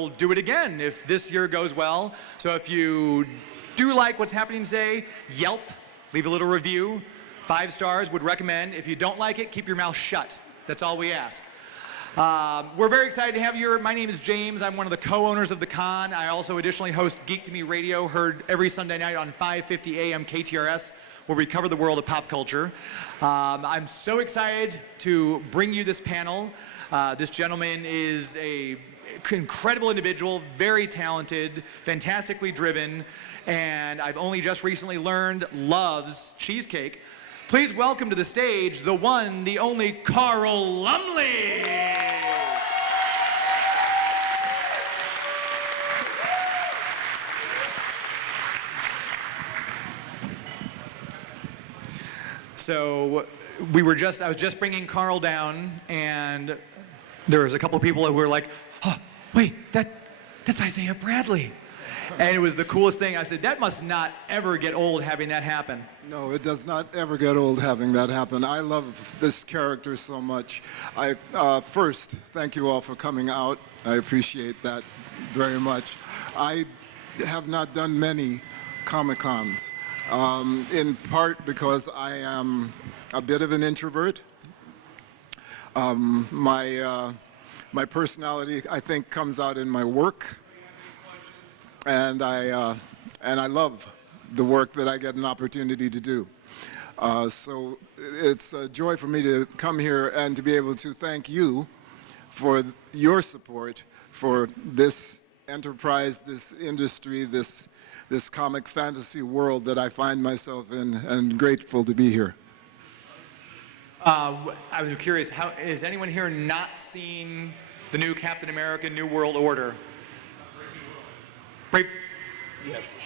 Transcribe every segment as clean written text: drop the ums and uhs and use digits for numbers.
We'll do it again if this year goes well. So if you do like what's happening today, Yelp, leave a little review. 5 stars, would recommend. If you don't like it, keep your mouth shut. That's all we ask. We're very excited to have you here. My name is James. I'm one of the co-owners of the con. I also additionally host Geek to Me Radio, heard every Sunday night on 550 AM KTRS, where we cover the world of pop culture. I'm so excited to bring you this panel. This gentleman is an incredible individual, very talented, fantastically driven, and I've only just recently learned loves cheesecake. Please welcome to the stage the one, the only Carl Lumbly. So I was just bringing Carl down, and there was a couple people who were like, "Oh, wait, that's Isaiah Bradley." And it was the coolest thing. I said, that must not ever get old having that happen. No, it does not ever get old having that happen. I love this character so much. First, thank you all for coming out. I appreciate that very much. I have not done many Comic-Cons, in part because I am a bit of an introvert. My personality, I think, comes out in my work. And I love the work that I get an opportunity to do. So it's a joy for me to come here and to be able to thank you for your support for this enterprise, this industry, this comic fantasy world that I find myself in, and grateful to be here. I was curious, has anyone here not seen the new Captain America New World Order? Yes.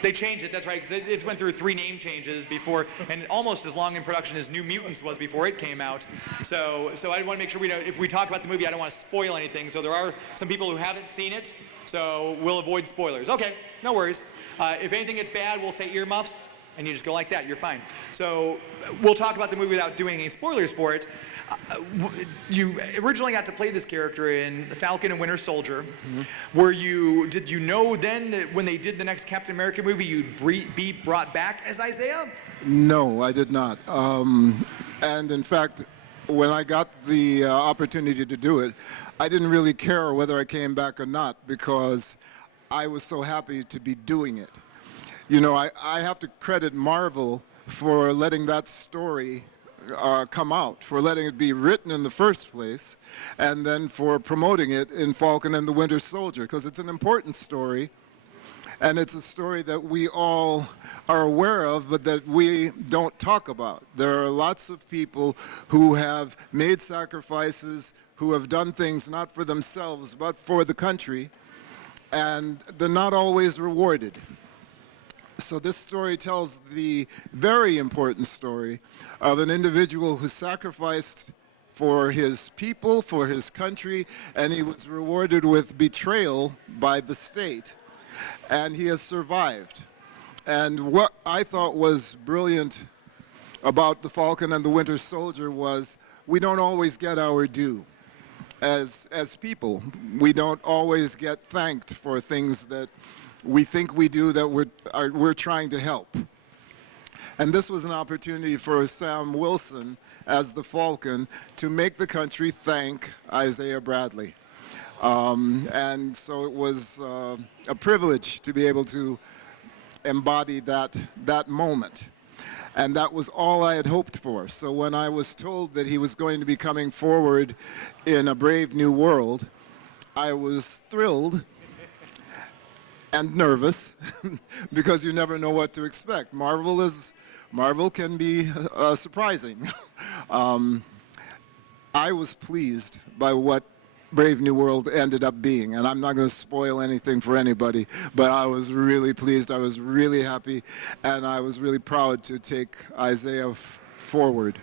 They changed it, that's right, because it went through 3 name changes before, and almost as long in production as New Mutants was before it came out. So I want to make sure we know, if we talk about the movie, I don't want to spoil anything. So there are some people who haven't seen it, so we'll avoid spoilers. Okay, no worries. If anything gets bad, we'll say earmuffs, and you just go like that, you're fine. So we'll talk about the movie without doing any spoilers for it. You originally got to play this character in Falcon and Winter Soldier. Mm-hmm. Did you know then that when they did the next Captain America movie, you'd be brought back as Isaiah? No, I did not. And in fact, when I got the opportunity to do it, I didn't really care whether I came back or not, because I was so happy to be doing it. You know, I have to credit Marvel for letting that story come out, for letting it be written in the first place, and then for promoting it in Falcon and the Winter Soldier, because it's an important story, and it's a story that we all are aware of, but that we don't talk about. There are lots of people who have made sacrifices, who have done things not for themselves, but for the country, and they're not always rewarded. So this story tells the very important story of an individual who sacrificed for his people, for his country, and he was rewarded with betrayal by the state. And he has survived. And what I thought was brilliant about the Falcon and the Winter Soldier was we don't always get our due. As people, we don't always get thanked for things that we think we do, that we're trying to help. And this was an opportunity for Sam Wilson, as the Falcon, to make the country thank Isaiah Bradley. And so it was a privilege to be able to embody that moment. And that was all I had hoped for. So when I was told that he was going to be coming forward in A Brave New World, I was thrilled and nervous, because you never know what to expect. Marvel can be surprising. I was pleased by what Brave New World ended up being, and I'm not going to spoil anything for anybody, but I was really pleased, I was really happy, and I was really proud to take Isaiah forward.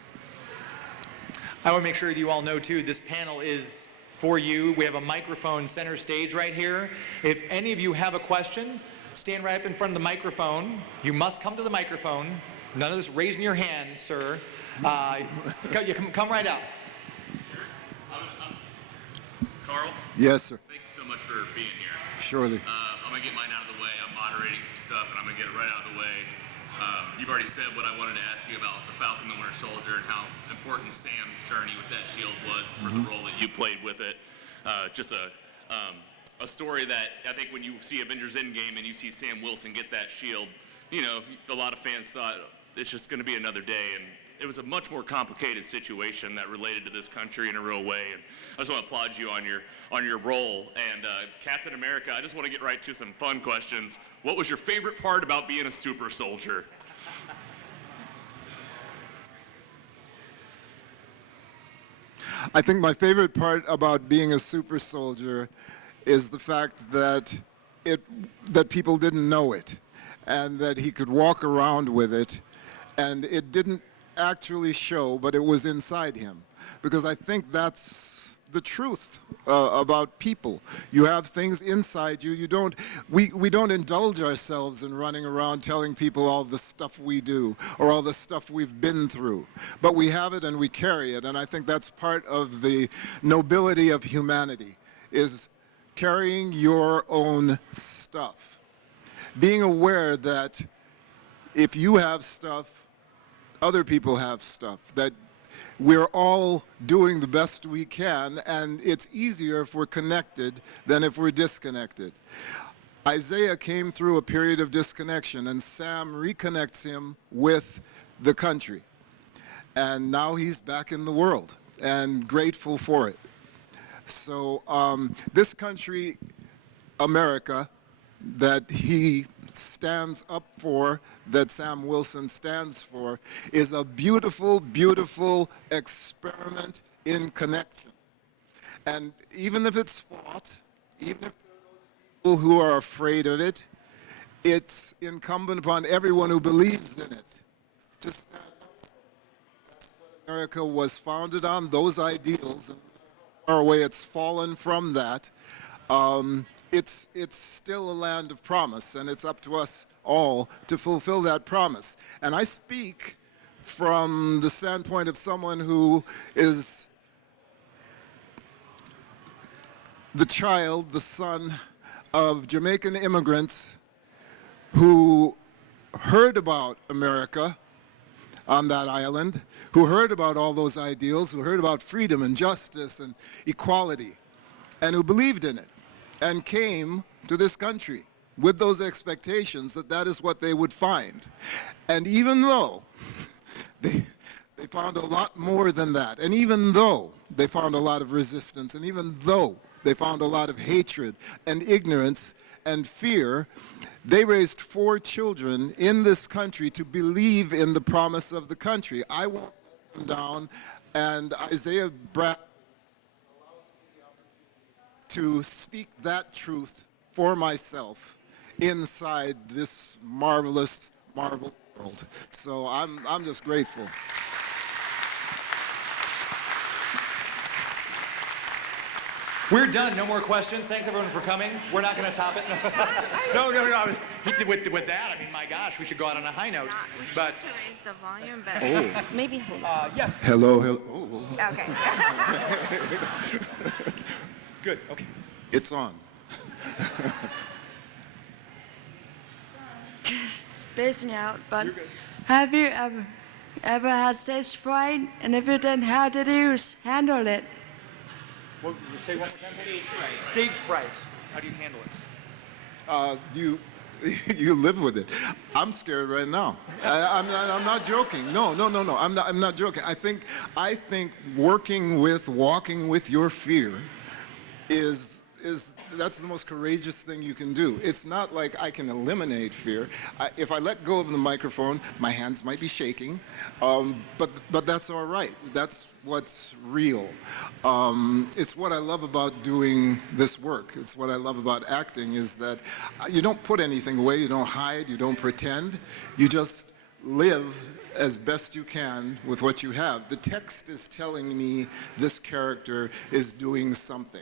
I want to make sure that you all know too, this panel is for you. We have a microphone center stage right here. If any of you have a question, stand right up in front of the microphone. You must come to the microphone. None of this raising your hand, sir. You come right up. Carl? Yes, sir. Thank you so much for being here. Surely. I'm going to get mine out of the way. I'm moderating some stuff, and I'm going to get it right out of the way. You've already said what I wanted to ask you about the Falcon and the Winter Soldier and how important Sam's journey with that shield was for the role that you played with it. Just a story that I think when you see Avengers Endgame and you see Sam Wilson get that shield, you know, a lot of fans thought it's just going to be another day, and it was a much more complicated situation that related to this country in a real way. And I just want to applaud you on your role. And Captain America, I just want to get right to some fun questions. What was your favorite part about being a super soldier? I think my favorite part about being a super soldier is the fact that people didn't know it, and that he could walk around with it, and it didn't actually show, but it was inside him. Because I think that's the truth about people. You have things inside you. We don't indulge ourselves in running around telling people all the stuff we do or all the stuff we've been through. But we have it and we carry it, and I think that's part of the nobility of humanity, is carrying your own stuff. Being aware that if you have stuff, other people have stuff, that we're all doing the best we can, and it's easier if we're connected than if we're disconnected. Isaiah came through a period of disconnection, and Sam reconnects him with the country. And now he's back in the world, and grateful for it. So this country, America, that he stands up for, that Sam Wilson stands for, is a beautiful, beautiful experiment in connection. And even if it's fought, even if there are those people who are afraid of it, it's incumbent upon everyone who believes in it to stand up. That's what America was founded on, those ideals, and far away it's fallen from that. It's still a land of promise, and it's up to us all to fulfill that promise. And I speak from the standpoint of someone who is the child, the son of Jamaican immigrants who heard about America on that island, who heard about all those ideals, who heard about freedom and justice and equality, and who believed in it, and came to this country with those expectations that that is what they would find. And even though they found a lot more than that, and even though they found a lot of resistance, and even though they found a lot of hatred and ignorance and fear, they raised 4 children in this country to believe in the promise of the country. I won't let them down, and Isaiah Brad to speak that truth for myself inside this marvelous, marvelous world. So I'm just grateful. We're done. No more questions. Thanks everyone for coming. We're not going to top it. No. With that, I mean, my gosh, we should go out on a high note. But to raise the volume, but maybe. yeah. Hello. Oh. Okay. Good. Okay. It's on. Spacing out, but have you ever had stage fright? And if you didn't, how did you handle it? Well, say one more time. Stage fright. Stage fright. How do you handle it? You live with it. I'm scared right now. I'm not joking. No. I'm not joking. I think walking with your fear is that's the most courageous thing you can do. It's not like I can eliminate fear. If I let go of the microphone, my hands might be shaking, but that's all right. That's what's real. It's what I love about doing this work. It's what I love about acting, is that you don't put anything away, you don't hide, you don't pretend. You just live as best you can with what you have. The text is telling me this character is doing something,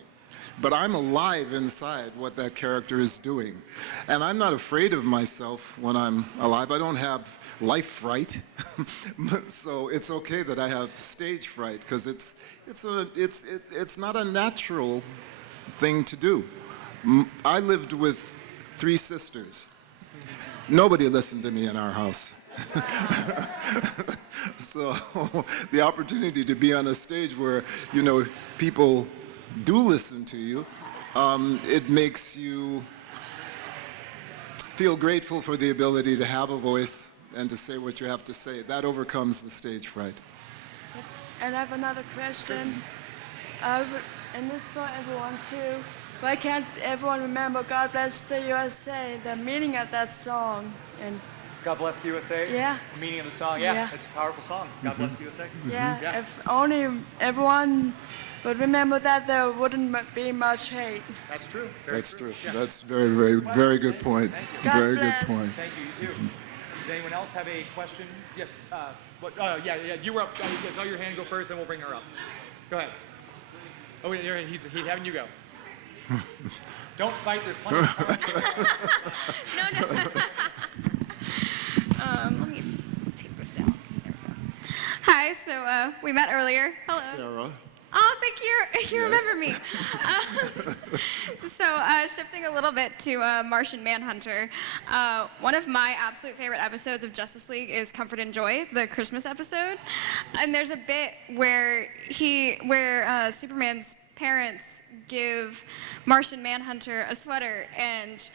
but I'm alive inside what that character is doing. And I'm not afraid of myself when I'm alive. I don't have life fright. So it's okay that I have stage fright, because it's not a natural thing to do. I lived with 3 sisters. Nobody listened to me in our house. So the opportunity to be on a stage where, you know, people do listen to you, it makes you feel grateful for the ability to have a voice and to say what you have to say. That overcomes the stage fright. And I have another question. And this is for everyone too. Why can't everyone remember God Bless the USA, the meaning of that song? And God bless the USA. Yeah. The meaning of the song. Yeah, Yeah. it's a powerful song. God bless the USA. yeah, Yeah. if only everyone would remember that, there wouldn't be much hate. That's true. Very That's true. Yeah. That's very good point. God Very good bless. point. Thank you. You too. Does anyone else have a question? Yes. Yeah. You were up. Yeah, saw your hand go first, then we'll bring her up. Go ahead. Oh, yeah, he's having you go. Don't fight. There's plenty of time. Let me take this down. There we go. Hi, so we met earlier. Hello. Sarah. Oh, thank you. You remember me. So shifting a little bit to Martian Manhunter, one of my absolute favorite episodes of Justice League is Comfort and Joy, the Christmas episode. And there's a bit where Superman's parents give Martian Manhunter a sweater, and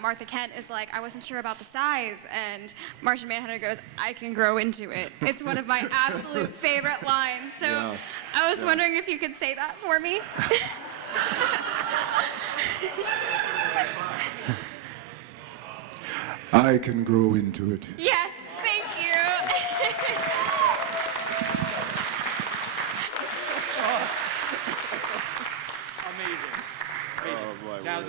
Martha Kent is like, I wasn't sure about the size, and Martian Manhunter goes, I can grow into it. It's one of my absolute favorite lines. So Yeah. I was wondering if you could say that for me. I can grow into it. Yes, thank you. Amazing. Now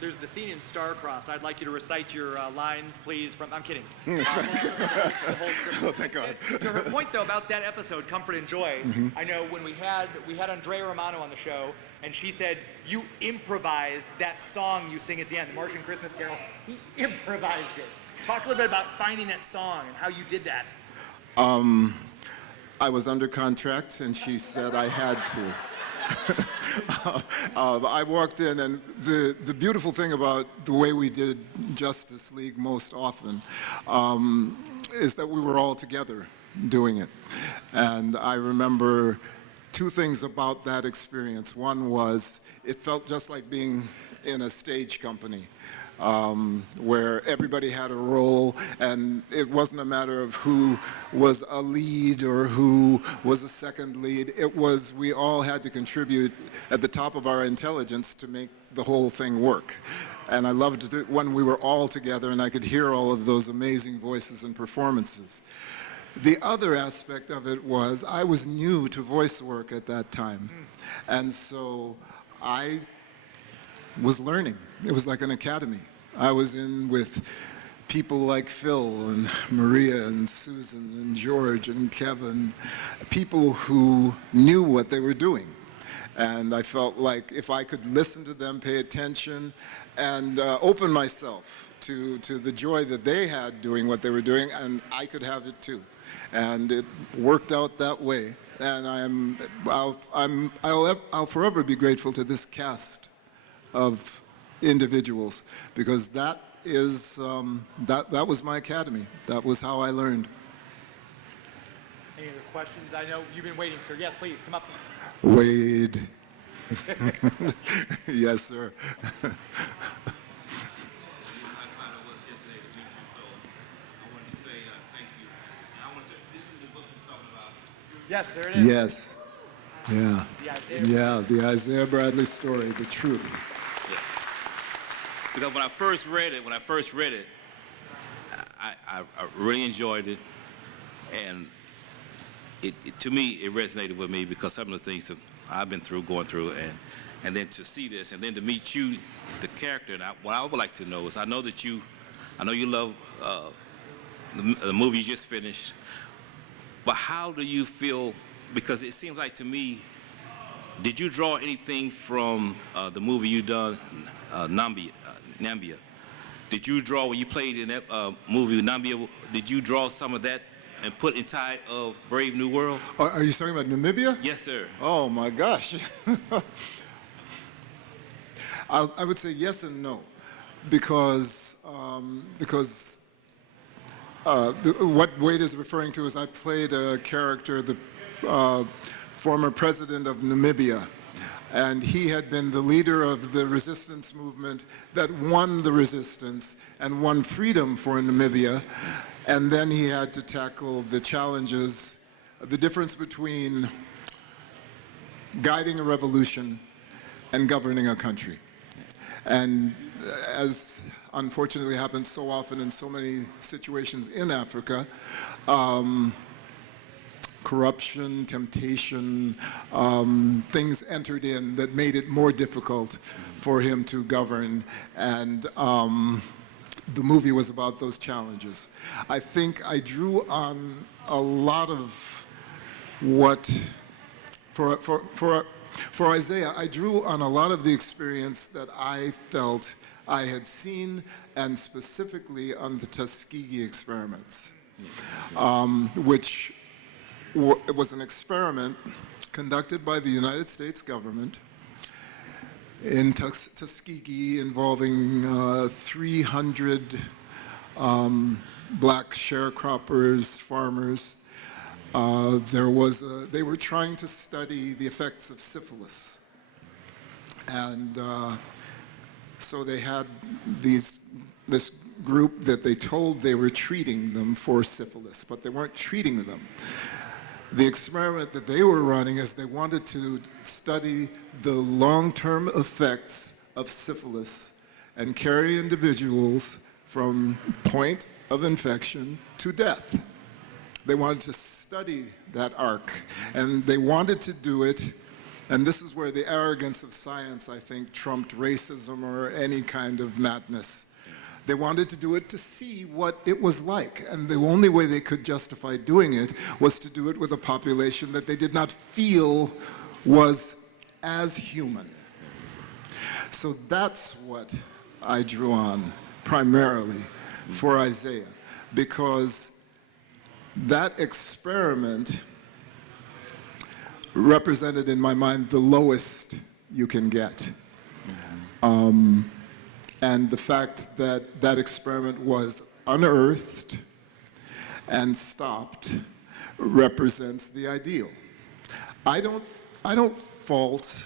there's the scene in Star-Crossed. I'd like you to recite your lines, please. I'm kidding. The whole script. Oh, thank God. To her point though about that episode, Comfort and Joy. I know when we had Andrea Romano on the show, and she said you improvised that song you sing at the end, the Martian Christmas Carol. He improvised it. Talk a little bit about finding that song and how you did that. I was under contract, and she said I had to. I walked in, and the beautiful thing about the way we did Justice League most often is that we were all together doing it. And I remember 2 things about that experience. One was it felt just like being in a stage company. Where everybody had a role, and it wasn't a matter of who was a lead or who was a second lead. It was we all had to contribute at the top of our intelligence to make the whole thing work. And I loved it when we were all together and I could hear all of those amazing voices and performances. The other aspect of it was I was new to voice work at that time. And so I was learning. It was like an academy. I was in with people like Phil and Maria and Susan and George and Kevin, people who knew what they were doing. And I felt like if I could listen to them, pay attention, and open myself to the joy that they had doing what they were doing, and I could have it too. And it worked out that way. And I'll forever be grateful to this cast of individuals, because that is that was my academy. That was how I learned. Any other questions? I know you've been waiting, sir. Yes, please come up. Wade. Yes, sir. Yes, there it is. Yes. Yeah. The Isaiah. Yeah, the Isaiah Bradley story, the truth. Because when I first read it, I really enjoyed it, and to me it resonated with me because some of the things that I've been going through, and then to see this, and then to meet you, the character. And what I would like to know is, I know you love the movie you just finished, but how do you feel? Because it seems like to me, did you draw anything from the movie you done, Namibia? Did you draw, when you played in that movie, Namibia, did you draw some of that and put inside of Brave New World? Are you talking about Namibia? Yes, sir. Oh my gosh. I would say yes and no, because what Wade is referring to is I played a character, the former president of Namibia, and he had been the leader of the resistance movement that won the resistance and won freedom for Namibia, and then he had to tackle the challenges, the difference between guiding a revolution and governing a country. And as unfortunately happens so often in so many situations in Africa, corruption, temptation, things entered in that made it more difficult for him to govern, and the movie was about those challenges. I think I drew on a lot of what, for Isaiah, I drew on a lot of the experience that I felt I had seen, and specifically on the Tuskegee experiments, which it was an experiment conducted by the United States government in Tuskegee involving 300 black sharecroppers, farmers. They were trying to study the effects of syphilis. And so they had this group that they told they were treating them for syphilis, but they weren't treating them. The experiment that they were running is they wanted to study the long-term effects of syphilis and carry individuals from point of infection to death. They wanted to study that arc, and they wanted to do it, and this is where the arrogance of science, I think, trumped racism or any kind of madness. They wanted to do it to see what it was like, and the only way they could justify doing it was to do it with a population that they did not feel was as human. So that's what I drew on primarily for Isaiah, because that experiment represented in my mind the lowest you can get. And the fact that that experiment was unearthed and stopped represents the ideal. I don't fault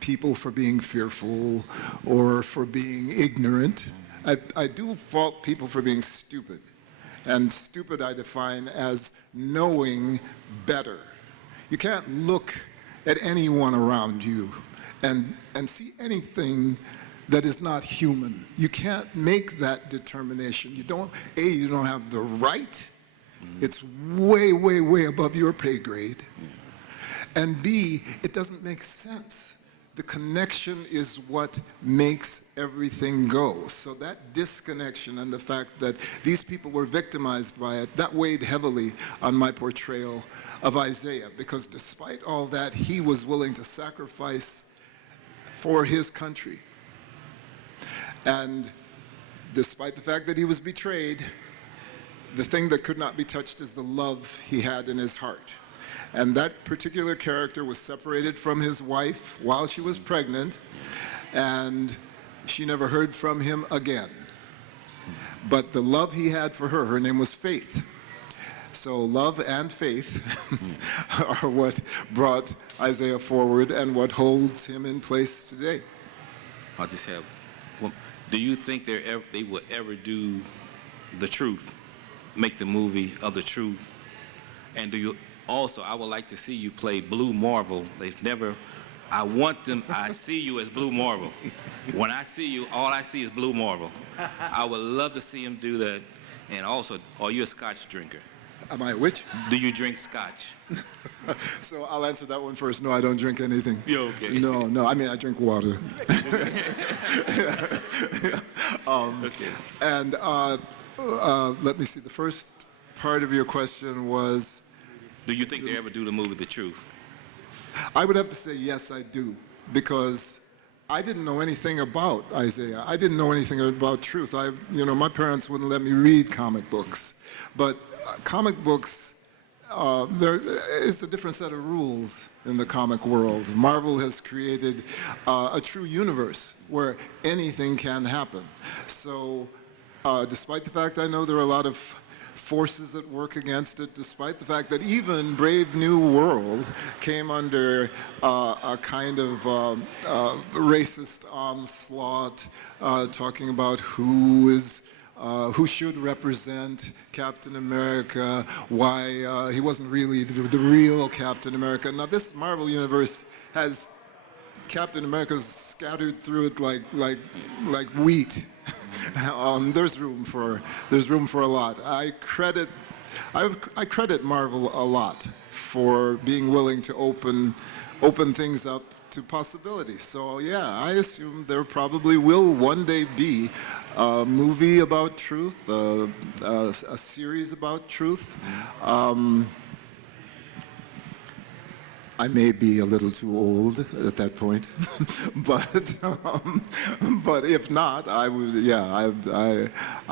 people for being fearful or for being ignorant. I do fault people for being stupid. And stupid I define as knowing better. You can't look at anyone around you and see anything that is not human. You can't make that determination. You don't have the right. It's way, way, way above your pay grade. And B, it doesn't make sense. The connection is what makes everything go. So that disconnection and the fact that these people were victimized by it, that weighed heavily on my portrayal of Isaiah, because despite all that, he was willing to sacrifice for his country. And despite the fact that he was betrayed, the thing that could not be touched is the love he had in his heart. And that particular character was separated from his wife while she was pregnant, and she never heard from him again. But the love he had for her name was Faith. So love and faith are what brought Isaiah forward and what holds him in place today. I just have one. Do you think they will ever do The Truth, make the movie of The Truth? And do you also, I would like to see you play Blue Marvel. They've never, I see you as Blue Marvel. When I see you, all I see is Blue Marvel. I would love to see him do that. And also, are you a Scotch drinker? Am I which? Do you drink Scotch? So I'll answer that one first. No, I don't drink anything. You're okay. No, I mean, I drink water. Okay. And let me see, the first part of your question was, Do you think they ever do the movie The Truth? I would have to say yes, I do, because I didn't know anything about Isaiah. I didn't know anything about truth. My parents wouldn't let me read comic books, but comic books, there is a different set of rules in the comic world. Marvel has created a true universe where anything can happen. So despite the fact I know there are a lot of forces at work against it, despite the fact that even Brave New World came under a kind of racist onslaught, talking about who should represent Captain America, why he wasn't really the real Captain America. Now this Marvel universe has Captain America's scattered through it like wheat. There's room for a lot. I credit Marvel a lot for being willing to open things up to possibilities. So yeah, I assume there probably will one day be a movie about truth, a series about truth. I may be a little too old at that point, but if not, I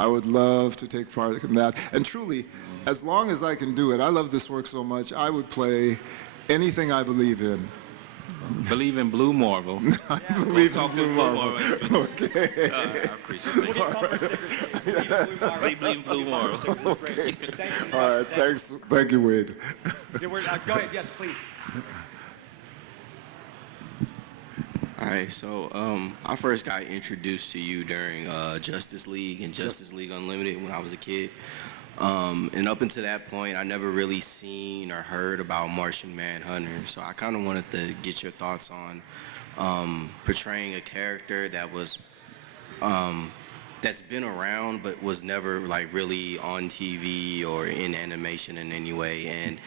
would love to take part in that. And truly, as long as I can do it, I love this work so much, I would play anything I believe in. Believe in Blue Marvel. I believe in Blue Marvel. Okay. I appreciate it. Believe in Blue Marvel. Okay. All right, thanks. Thank you, Wade. Yeah, go ahead, yes, please. All right, so I first got introduced to you during Justice League and Justice League Unlimited when I was a kid. And up until that point, I never really seen or heard about Martian Manhunter. So I kind of wanted to get your thoughts on portraying a character that was that's been around but was never like really on TV or in animation in any way. And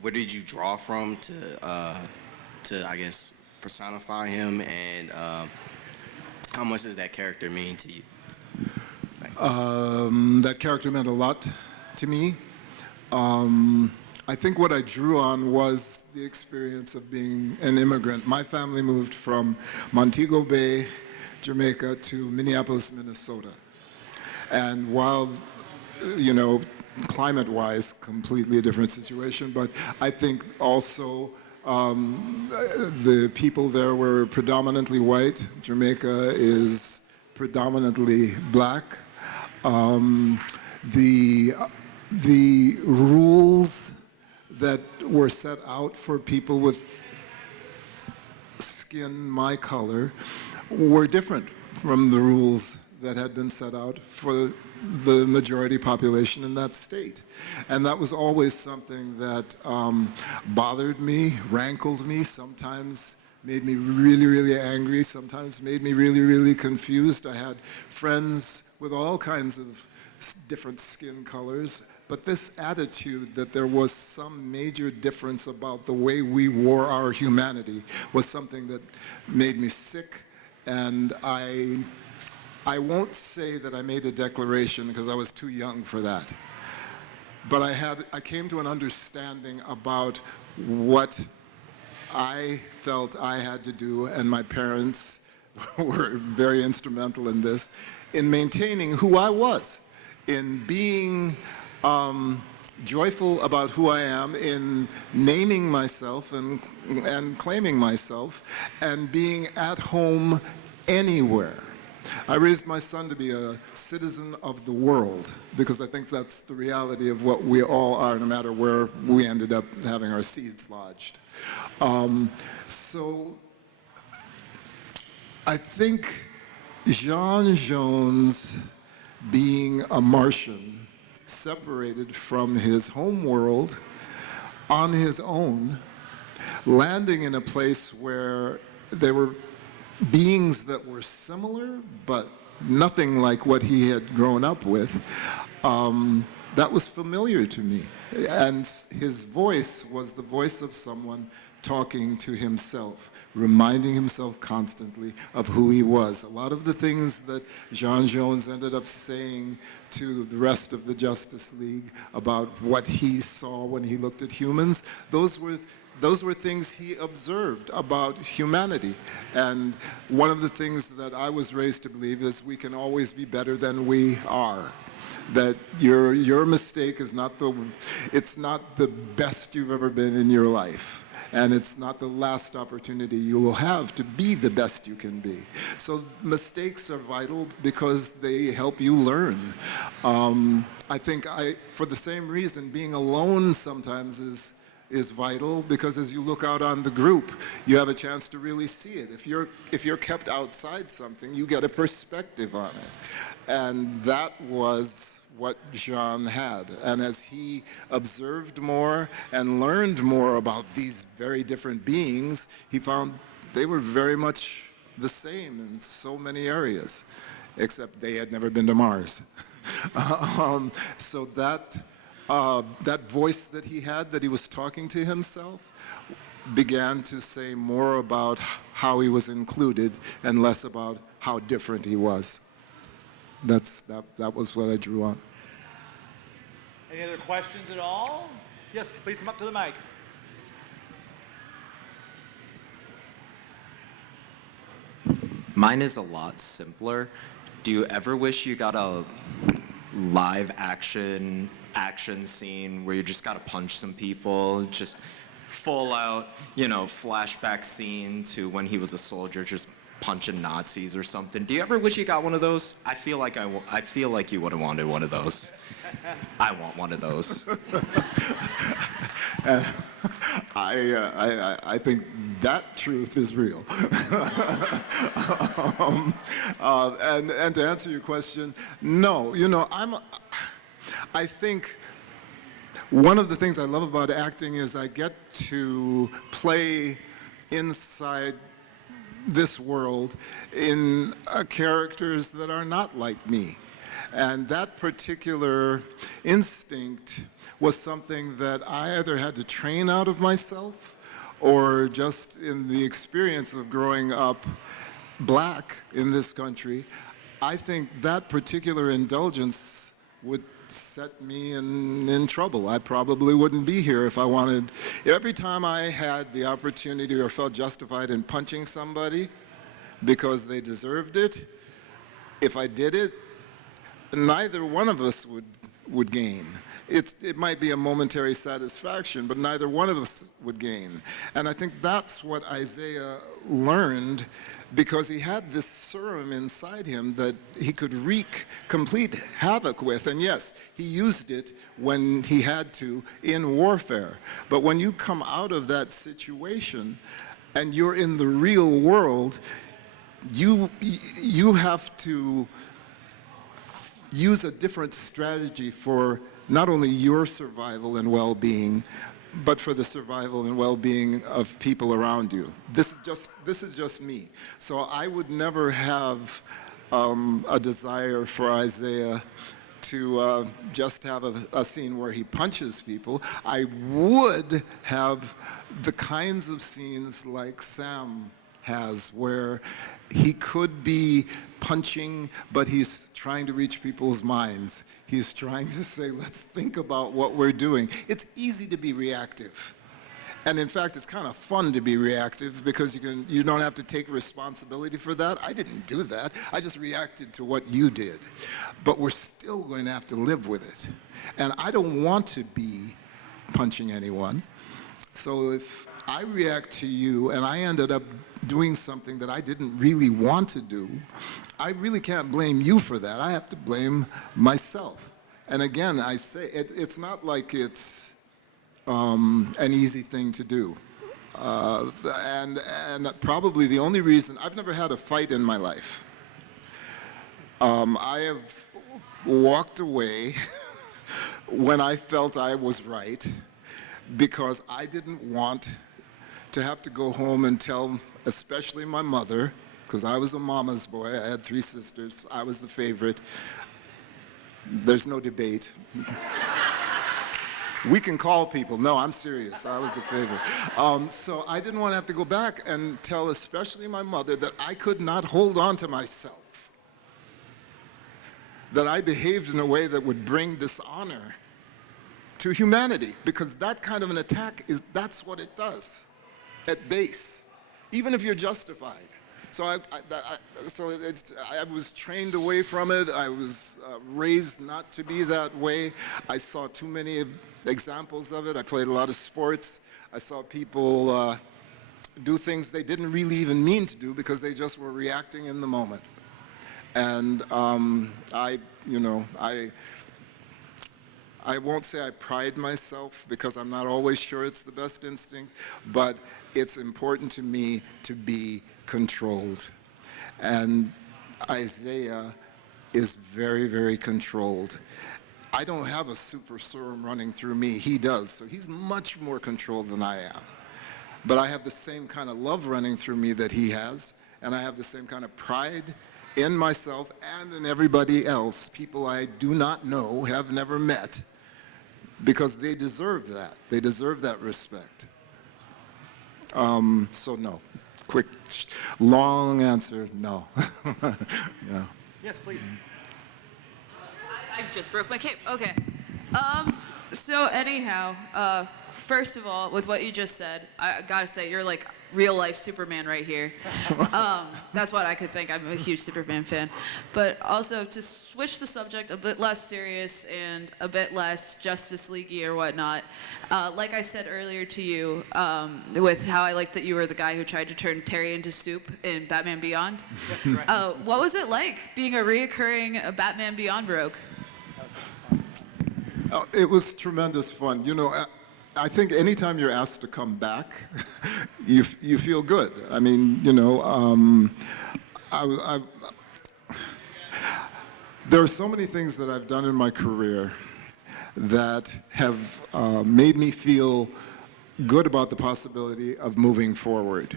where did you draw from to I guess personify him, and how much does that character mean to you? That character meant a lot to me. I think what I drew on was the experience of being an immigrant. My family moved from Montego Bay, Jamaica, to Minneapolis, Minnesota. And while, climate-wise, completely a different situation, but I think also the people there were predominantly white. Jamaica is predominantly black. The rules that were set out for people with skin my color were different from the rules that had been set out for the majority population in that state. And that was always something that bothered me, rankled me, sometimes made me really, really angry, sometimes made me really, really confused. I had friends with all kinds of different skin colors, but this attitude that there was some major difference about the way we wore our humanity was something that made me sick. And I won't say that I made a declaration because I was too young for that. But I came to an understanding about what I felt I had to do, and my parents were very instrumental in this, in maintaining who I was, in being joyful about who I am, in naming myself and claiming myself, and being at home anywhere. I raised my son to be a citizen of the world because I think that's the reality of what we all are, no matter where we ended up having our seeds lodged. So I think Jean Jones being a Martian, separated from his home world, on his own, landing in a place where there were beings that were similar, but nothing like what he had grown up with, that was familiar to me. And his voice was the voice of someone talking to himself, reminding himself constantly of who he was. A lot of the things that Jean Jones ended up saying to the rest of the Justice League about what he saw when he looked at humans, those were those were things he observed about humanity. And one of the things that I was raised to believe is we can always be better than we are. That your mistake is it's not the best you've ever been in your life. And it's not the last opportunity you will have to be the best you can be. So mistakes are vital because they help you learn. I think for the same reason, being alone sometimes is vital, because as you look out on the group, you have a chance to really see it. If you're kept outside something, you get a perspective on it. And that was what Jean had. And as he observed more and learned more about these very different beings, he found they were very much the same in so many areas, except they had never been to Mars. So that voice that he had, that he was talking to himself, began to say more about how he was included and less about how different he was. That was what I drew on. Any other questions at all? Yes, please come up to the mic. Mine is a lot simpler. Do you ever wish you got a live action scene where you just got to punch some people, just full out, flashback scene to when he was a soldier, just punching Nazis or something? Do you ever wish you got one of those? I feel like you would have wanted one of those. I want one of those. I think that truth is real. And to answer your question, no. I think one of the things I love about acting is I get to play inside this world in characters that are not like me. And that particular instinct was something that I either had to train out of myself, or just in the experience of growing up black in this country. I think that particular indulgence would set me in trouble. I probably wouldn't be here if I wanted. Every time I had the opportunity or felt justified in punching somebody because they deserved it, if I did it, neither one of us would gain. It might be a momentary satisfaction, but neither one of us would gain. And I think that's what Isaiah learned, because he had this serum inside him that he could wreak complete havoc with. And yes, he used it when he had to in warfare. But when you come out of that situation and you're in the real world, you have to use a different strategy for not only your survival and well-being, but for the survival and well-being of people around you. This is just me. So I would never have a desire for Isaiah to just have a scene where he punches people. I would have the kinds of scenes like Sam has, where he could be punching, but he's trying to reach people's minds. He's trying to say, let's think about what we're doing. It's easy to be reactive. And in fact, it's kind of fun to be reactive, because you don't have to take responsibility for that. I didn't do that. I just reacted to what you did. But we're still going to have to live with it. And I don't want to be punching anyone. So if I react to you and I ended up doing something that I didn't really want to do, I really can't blame you for that. I have to blame myself. And again, I say, it's not like it's an easy thing to do. And probably the only reason, I've never had a fight in my life. I have walked away when I felt I was right, because I didn't want to have to go home and tell, especially my mother, because I was a mama's boy. I had 3 sisters. I was the favorite. There's no debate. We can call people. No, I'm serious. I was the favorite. So I didn't want to have to go back and tell, especially my mother, that I could not hold on to myself, that I behaved in a way that would bring dishonor to humanity, because that kind of an attack that's what it does at base, even if you're justified. So I was trained away from it. I was raised not to be that way. I saw too many examples of it. I played a lot of sports. I saw people do things they didn't really even mean to do because they just were reacting in the moment. And I won't say I pride myself because I'm not always sure it's the best instinct, but it's important to me to be controlled. And Isaiah is very, very controlled. I don't have a super serum running through me. He does. So he's much more controlled than I am. But I have the same kind of love running through me that he has, and I have the same kind of pride in myself and in everybody else, people I do not know, have never met, because they deserve that. They deserve that respect. So no. Quick, long answer, no. Yeah. Yes, please. I just broke my cape. Okay. So anyhow, first of all, with what you just said, I gotta say you're like real life Superman right here. That's what I could think. I'm a huge Superman fan. But also to switch the subject a bit less serious and a bit less Justice League-y or whatnot, like I said earlier to you, with how I liked that you were the guy who tried to turn Terry into soup in Batman Beyond. What was it like being a reoccurring Batman Beyond rogue? It was tremendous fun. You know, I think anytime you're asked to come back, you feel good. I mean, you know, there are so many things that I've done in my career that have made me feel good about the possibility of moving forward.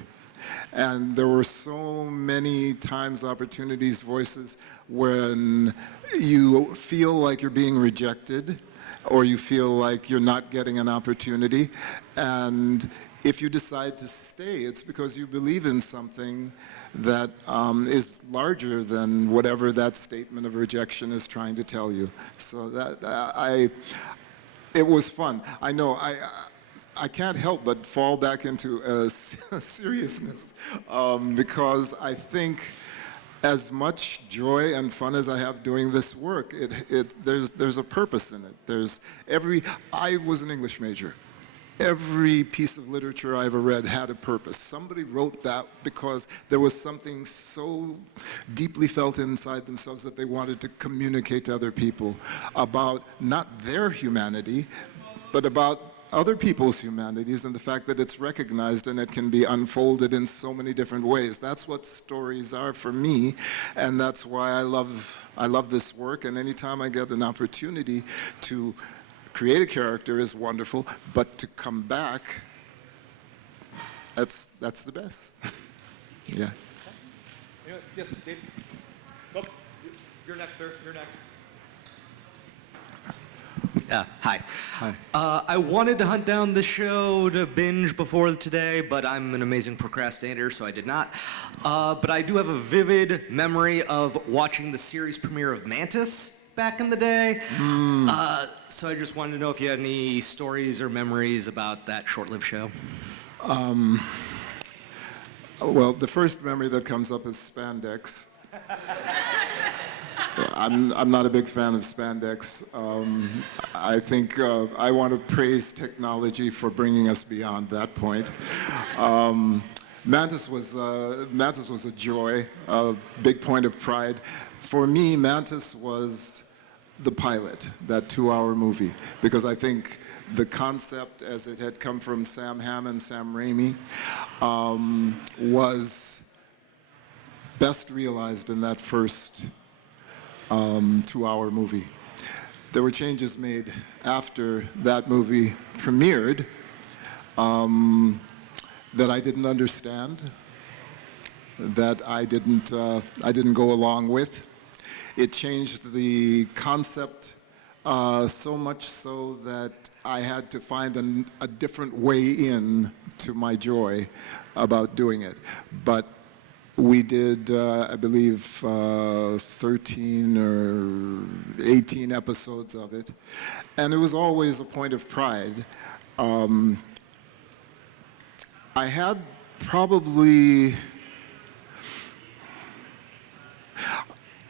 And there were so many times, opportunities, voices, when you feel like you're being rejected, or you feel like you're not getting an opportunity. And if you decide to stay, it's because you believe in something that is larger than whatever that statement of rejection is trying to tell you. So that it was fun. I know I can't help but fall back into seriousness because I think as much joy and fun as I have doing this work, there's a purpose in it. I was an English major. Every piece of literature I ever read had a purpose. Somebody wrote that because there was something so deeply felt inside themselves that they wanted to communicate to other people about not their humanity, but about other people's humanities and the fact that it's recognized and it can be unfolded in so many different ways. That's what stories are for me, and that's why I love this work. And anytime I get an opportunity to create a character is wonderful, but to come back, that's the best. Yeah. Yes, Dave. Oh, you're next, sir. You're next. Hi. Hi. I wanted to hunt down the show to binge before today, but I'm an amazing procrastinator, so I did not. But I do have a vivid memory of watching the series premiere of Mantis back in the day. So I just wanted to know if you had any stories or memories about that short-lived show. Well, the first memory that comes up is spandex. I'm not a big fan of spandex. I think I want to praise technology for bringing us beyond that point. Mantis was a joy, a big point of pride. For me, Mantis was the pilot, that 2-hour movie, because I think the concept as it had come from Sam Hammond, Sam Raimi, was best realized in that first 2-hour movie. There were changes made after that movie premiered that I didn't understand, that I didn't go along with. It changed the concept so much so that I had to find a different way in to my joy about doing it. But we did, I believe, 13 or 18 episodes of it. And it was always a point of pride. I had probably,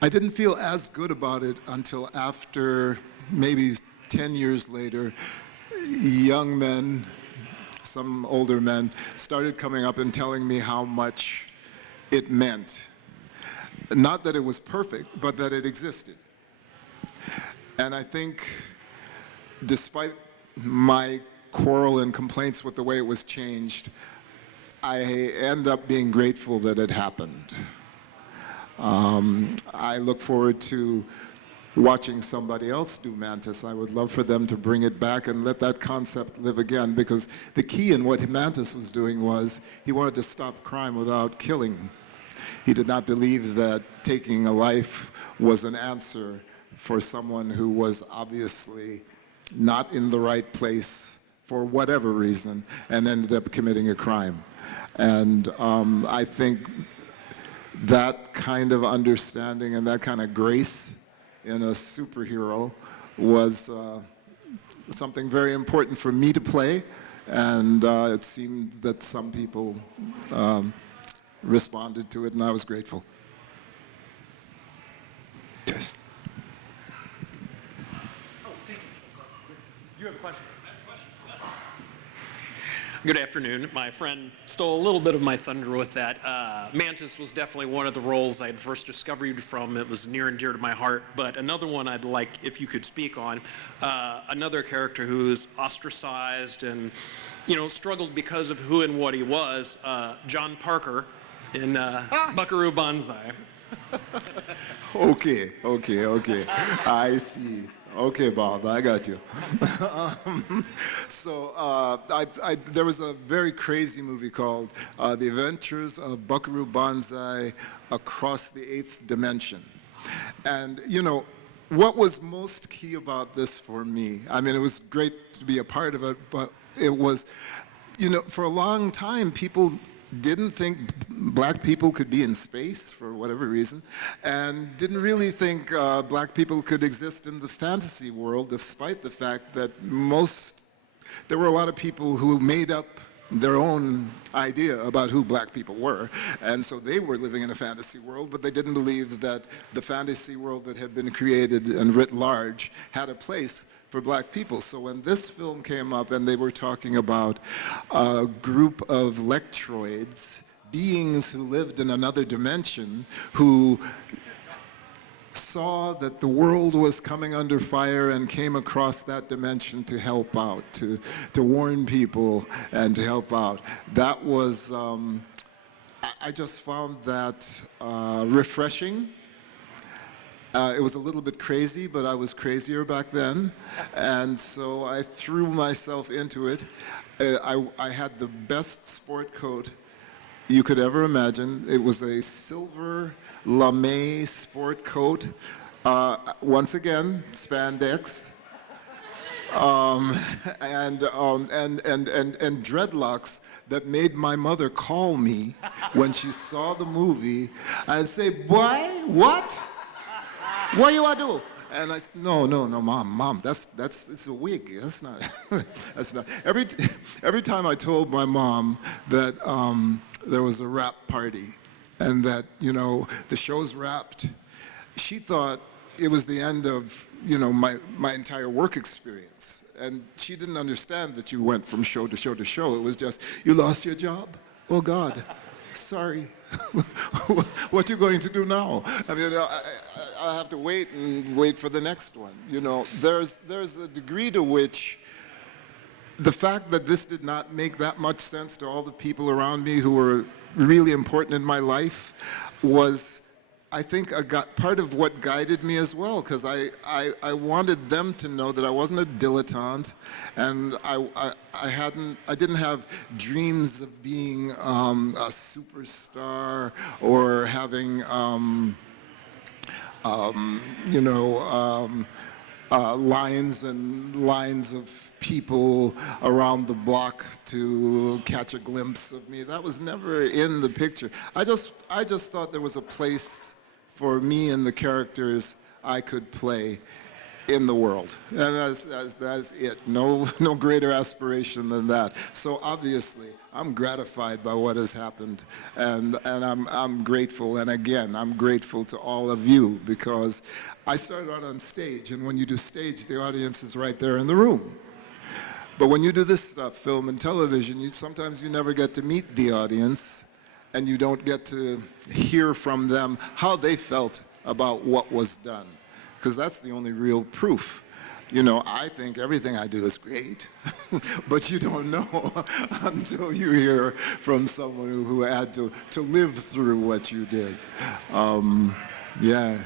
I didn't feel as good about it until after, maybe 10 years later, young men, some older men, started coming up and telling me how much it meant. Not that it was perfect, but that it existed. And I think, despite my quarrel and complaints with the way it was changed, I end up being grateful that it happened. I look forward to watching somebody else do Mantis. I would love for them to bring it back and let that concept live again, because the key in what Mantis was doing was he wanted to stop crime without killing. He did not believe that taking a life was an answer for someone who was obviously not in the right place for whatever reason and ended up committing a crime. And I think that kind of understanding and that kind of grace in a superhero was something very important for me to play, and it seemed that some people responded to it, and I was grateful. Yes. Oh, thank you. You have a question? Good afternoon. My friend stole a little bit of my thunder with that. Mantis was definitely one of the roles I had first discovered you from. It was near and dear to my heart. But another one I'd like if you could speak on, another character who's ostracized and, struggled because of who and what he was, John Parker in Buckaroo Banzai. Okay. I see. Okay, Bob, I got you. There was a very crazy movie called The Adventures of Buckaroo Banzai Across the Eighth Dimension. And, what was most key about this for me, I mean, it was great to be a part of it, but it was, for a long time, people didn't think black people could be in space for whatever reason, and didn't really think black people could exist in the fantasy world, despite the fact that there were a lot of people who made up their own idea about who black people were, and so they were living in a fantasy world, but they didn't believe that the fantasy world that had been created and writ large had a place for black people. So when this film came up and they were talking about a group of lectroids, beings who lived in another dimension, who saw that the world was coming under fire and came across that dimension to help out, to warn people and to help out. That was, I just found that refreshing. It was a little bit crazy, but I was crazier back then, and so I threw myself into it. I had the best sport coat you could ever imagine. It was a silver lame sport coat, once again, spandex, and dreadlocks that made my mother call me when she saw the movie and say, "Boy, what? What you want to do?" And I said, no, mom, it's a wig. That's not, that's not. Every time I told my mom that there was a rap party and that, the show's wrapped, she thought it was the end of, my entire work experience. And she didn't understand that you went from show to show to show. It was just, you lost your job? Oh God, sorry. What you going to do now? I mean, I have to wait for the next one. There's a degree to which the fact that this did not make that much sense to all the people around me who were really important in my life was, I think, part of what guided me as well, because I wanted them to know that I wasn't a dilettante, and I didn't have dreams of being a superstar or having lines and lines of people around the block to catch a glimpse of me. That was never in the picture. I just thought there was a place for me and the characters I could play in the world. And that's it. No greater aspiration than that. So obviously, I'm gratified by what has happened, and I'm grateful. And again, I'm grateful to all of you, because I started out on stage, and when you do stage, the audience is right there in the room. But when you do this stuff, film and television, sometimes you never get to meet the audience, and you don't get to hear from them how they felt about what was done, because that's the only real proof. You know, I think everything I do is great, but you don't know until you hear from someone who had to live through what you did. Yeah.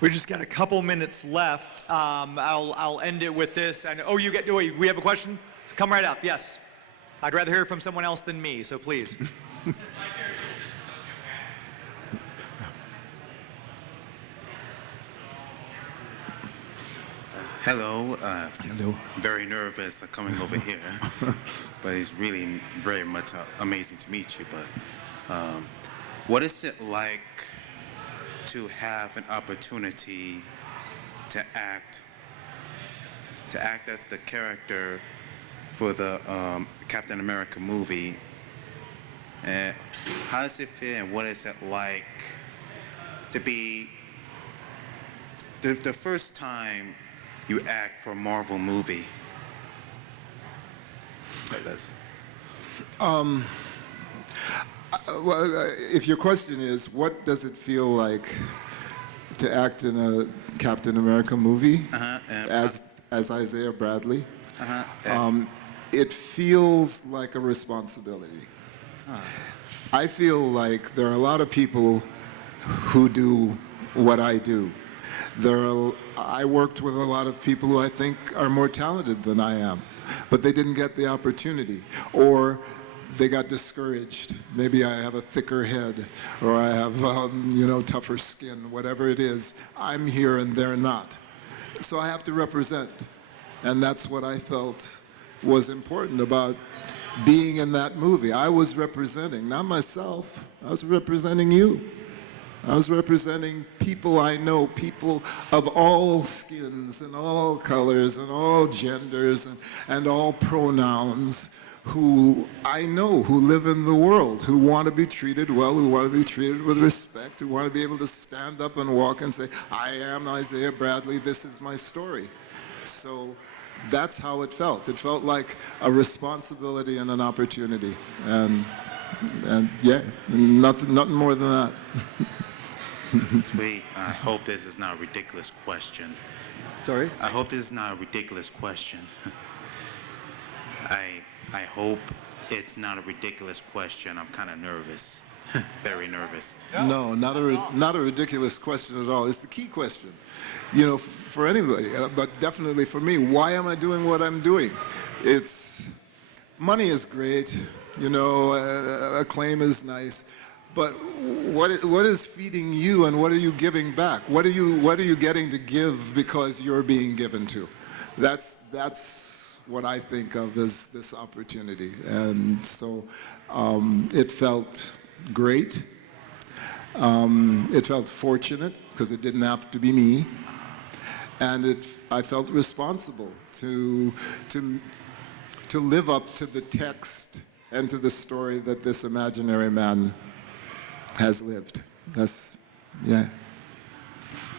We just got a couple minutes left. I'll end it with this. And wait, we have a question? Come right up. Yes. I'd rather hear from someone else than me, so please. Hello. Hello. Very nervous coming over here, but it's really very much amazing to meet you. But what is it like to have an opportunity to act as the character for the Captain America movie? And how does it feel, and what is it like to be the first time you act for a Marvel movie? If your question is, what does it feel like to act in a Captain America movie as Isaiah Bradley? It feels like a responsibility. I feel like there are a lot of people who do what I do. I worked with a lot of people who I think are more talented than I am, but they didn't get the opportunity, or they got discouraged. Maybe I have a thicker head, or I have, tougher skin, whatever it is. I'm here and they're not. So I have to represent. And that's what I felt was important about being in that movie. I was representing, not myself, I was representing you. I was representing people I know, people of all skins and all colors and all genders and all pronouns, who I know, who live in the world, who want to be treated well, who want to be treated with respect, who want to be able to stand up and walk and say, I am Isaiah Bradley, this is my story. So that's how it felt. It felt like a responsibility and an opportunity. And yeah, nothing more than that. Sweet. I hope this is not a ridiculous question. Sorry? I hope this is not a ridiculous question. I hope it's not a ridiculous question. I'm kind of nervous. Very nervous. No, not a ridiculous question at all. It's the key question, for anybody, but definitely for me. Why am I doing what I'm doing? Money is great, acclaim is nice, but what is feeding you, and what are you giving back? What are you getting to give because you're being given to? That's what I think of as this opportunity, and so it felt great. It felt fortunate because it didn't have to be me, and I felt responsible to live up to the text and to the story that this imaginary man has lived. Yeah.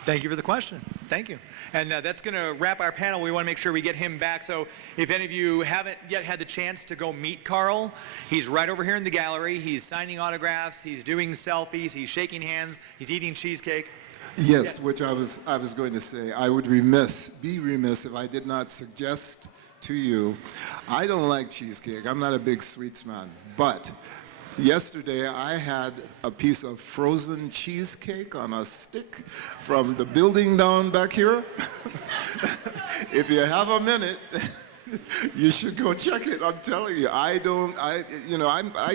Thank you for the question. Thank you. And that's going to wrap our panel. We want to make sure we get him back. So if any of you haven't yet had the chance to go meet Carl, he's right over here in the gallery. He's signing autographs. He's doing selfies. He's shaking hands. He's eating cheesecake. Yes, which I was going to say. I would be remiss if I did not suggest to you, I don't like cheesecake. I'm not a big sweets man. But yesterday, I had a piece of frozen cheesecake on a stick from the building down back here. If you have a minute, you should go check it. I'm telling you, I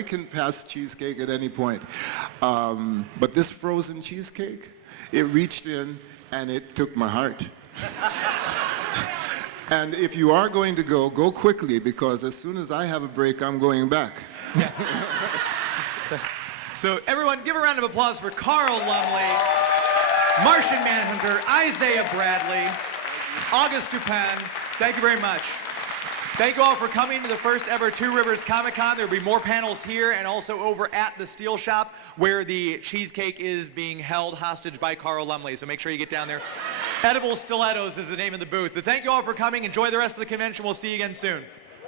can pass cheesecake at any point. But this frozen cheesecake, it reached in and it took my heart. And if you are going to go, go quickly, because as soon as I have a break, I'm going back. So everyone, give a round of applause for Carl Lumbly, Martian Manhunter, Isaiah Bradley, August Dupin. Thank you very much. Thank you all for coming to the first ever Two Rivers Comic Con. There'll be more panels here and also over at the Steel Shop where the cheesecake is being held hostage by Carl Lumbly. So make sure you get down there. Edible Stilettos is the name of the booth. But thank you all for coming. Enjoy the rest of the convention. We'll see you again soon.